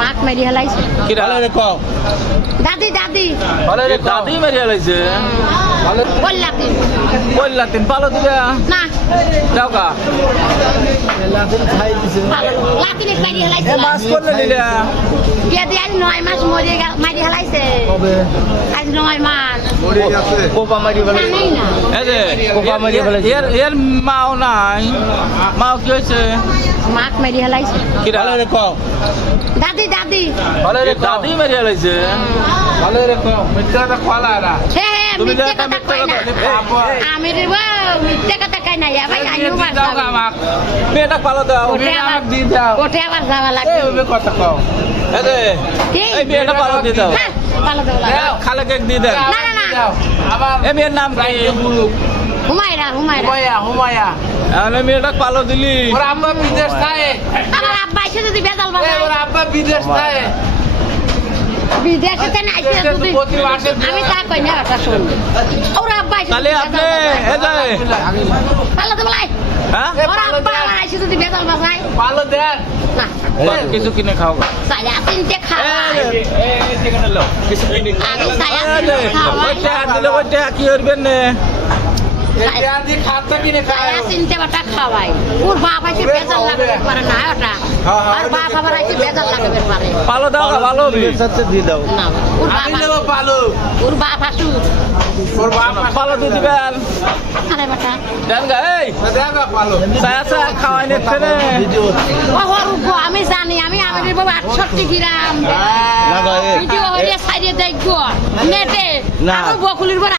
মাক মারি হেলাইছে কিরা দাদি দাদি দাদি মেরে হেলাইছে বললাতিন কইলাতিন পালো দিবা না যাও কা লাতিন মারি হেলাইছে মাছ করলে নিলা বিয়া দিয়ে আজ 9 মাস মরে মারি হেলাইছে আজ 9 মাস কোপা মারি ফেলে জানেই না এই যে কোপা মারি ফেলে এর মাও নাই মাও কি হয়েছে মাক মারি হেলাইছে কিরা দাদি দাদি দাদি মেরে হেলাইছে হে তুমি মিথ্যে দেখা কথা কই না আমি রে মিথ্যে কথা কই না ভাই আইও মার মেয়েটা পালো দাও কোঠে আবার যাওয়া লাগবে এই যে এই মেয়েটা পালো দিয়ে দাও হ্যাঁ পালা দাও খালে কেক দিয়ে দেন না না না এই মেয়ের নাম কি হুমায়রা হুমায়রা তাহলে মেয়েটা পালো দিলি আমার আব্বা এসে যদি বেজাল বানায় বিদেশে না আইছে যদি আমি তা কই না কথা শুন ওর আব্বা এসে তাহলে আপনি এই যে পালা তো বলাই হ্যাঁ ওর আব্বা আমার এসে যদি বেজাল বানায় না কিছু কিনে খাও সায়া তিনটে খাওয়া কিছু কিনে আমি সায়া তিনটে খাওয়াই দিলে ওইটা কি করবেন না সায়া তিনটে বাটা খাওয়াই ওর বাপ এসে বেজাল লাগাবে পারে না ওটা আর বাপ আবার এসে বেজাল লাগাবে পারে পালো দাও ভালো হবে না ওর বাপ আসু পালো দিয়ে দিবেন আরে বাটা দেন গা এই সায়া সায়া খাওয়াই নিচ্ছে রে ও হরুপ আমি জানি আমি আমাদের বাবা 68 গ্রাম ভিডিও হইয়া সাইডে দেখবো নেটে আর বকুলির